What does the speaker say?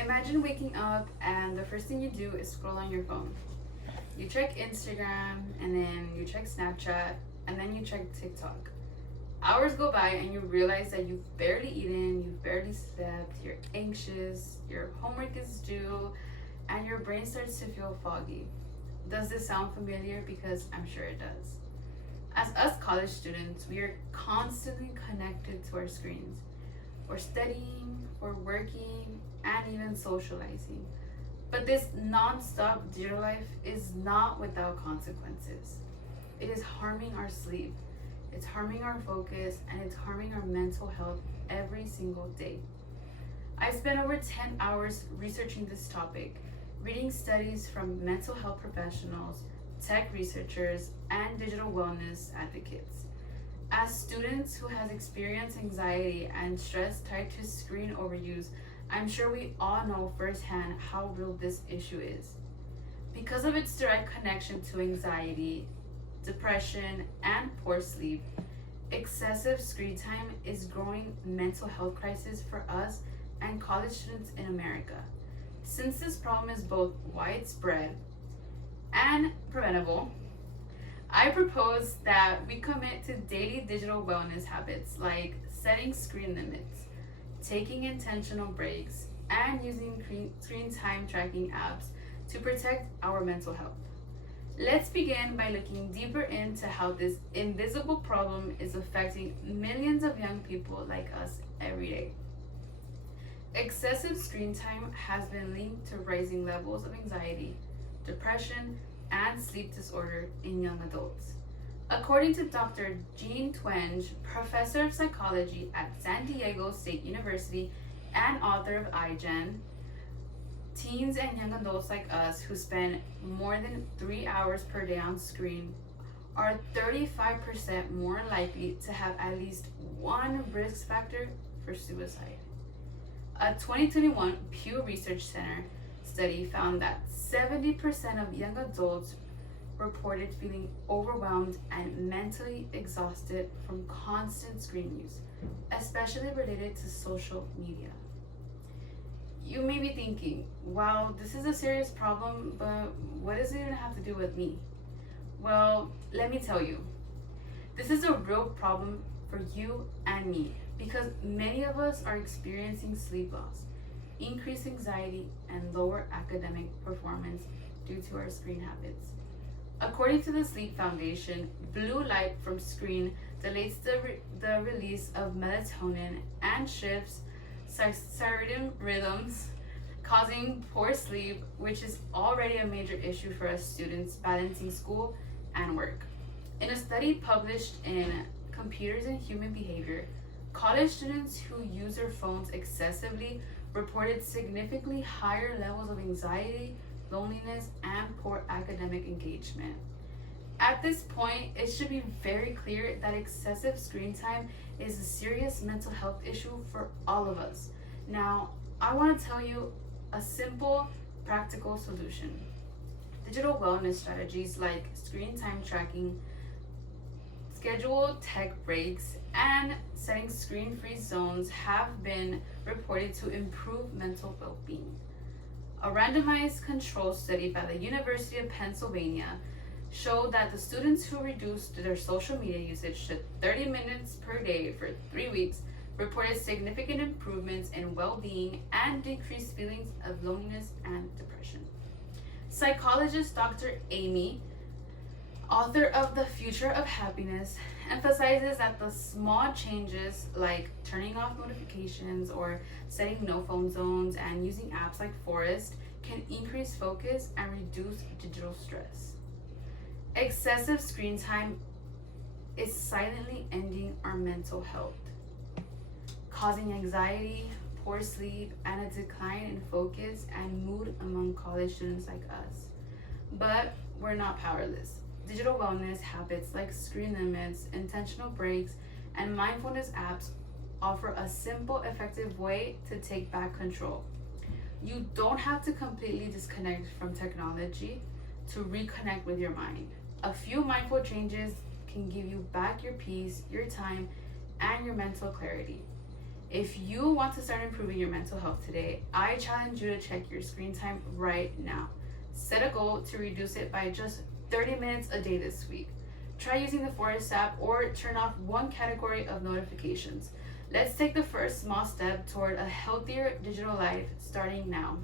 Imagine waking up and the first thing you do is scroll on your phone. You check Instagram and then you check Snapchat and then you check TikTok. Hours go by and you realize that you've barely eaten, you've barely slept, you're anxious, your homework is due, and your brain starts to feel foggy. Does this sound familiar? Because I'm sure it does. As us college students, we are constantly connected to our screens. We're studying, we're working, and even socializing. But this non-stop digital life is not without consequences. It is harming our sleep, it's harming our focus, and it's harming our mental health every single day. I spent over 10 hours researching this topic, reading studies from mental health professionals, tech researchers, and digital wellness advocates. As students who has experienced anxiety and stress tied to screen overuse, I'm sure we all know firsthand how real this issue is. Because of its direct connection to anxiety, depression, and poor sleep, excessive screen time is growing mental health crisis for us and college students in America. Since this problem is both widespread and preventable, I propose that we commit to daily digital wellness habits like setting screen limits, taking intentional breaks, and using screen time tracking apps to protect our mental health. Let's begin by looking deeper into how this invisible problem is affecting millions of young people like us every day. Excessive screen time has been linked to rising levels of anxiety, depression, and sleep disorder in young adults. According to Dr. Jean Twenge, professor of psychology at San Diego State University and author of iGen, teens and young adults like us who spend more than 3 hours per day on screen are 35% more likely to have at least one risk factor for suicide. A 2021 Pew Research Center study found that 70% of young adults reported feeling overwhelmed and mentally exhausted from constant screen use, especially related to social media. You may be thinking, wow, this is a serious problem, but what does it even have to do with me? Well, let me tell you, this is a real problem for you and me because many of us are experiencing sleep loss, increased anxiety, and lower academic performance due to our screen habits. According to the Sleep Foundation, blue light from screen delays the release of melatonin and shifts circadian rhythms, causing poor sleep, which is already a major issue for us students balancing school and work. In a study published in Computers and Human Behavior, college students who use their phones excessively reported significantly higher levels of anxiety, loneliness, and poor academic engagement. At this point, it should be very clear that excessive screen time is a serious mental health issue for all of us. Now, I want to tell you a simple, practical solution. Digital wellness strategies like screen time tracking, scheduled tech breaks, and setting screen-free zones have been reported to improve mental well-being. A randomized control study by the University of Pennsylvania showed that the students who reduced their social media usage to 30 minutes per day for 3 weeks reported significant improvements in well-being and decreased feelings of loneliness and depression. Psychologist Dr. Amy, author of The Future of Happiness, emphasizes that the small changes like turning off notifications or setting no phone zones and using apps like Forest can increase focus and reduce digital stress. Excessive screen time is silently ending our mental health, causing anxiety, poor sleep, and a decline in focus and mood among college students like us. But we're not powerless. Digital wellness habits like screen limits, intentional breaks, and mindfulness apps offer a simple, effective way to take back control. You don't have to completely disconnect from technology to reconnect with your mind. A few mindful changes can give you back your peace, your time, and your mental clarity. If you want to start improving your mental health today, I challenge you to check your screen time right now. Set a goal to reduce it by just 30 minutes a day this week. Try using the Forest app or turn off one category of notifications. Let's take the first small step toward a healthier digital life starting now.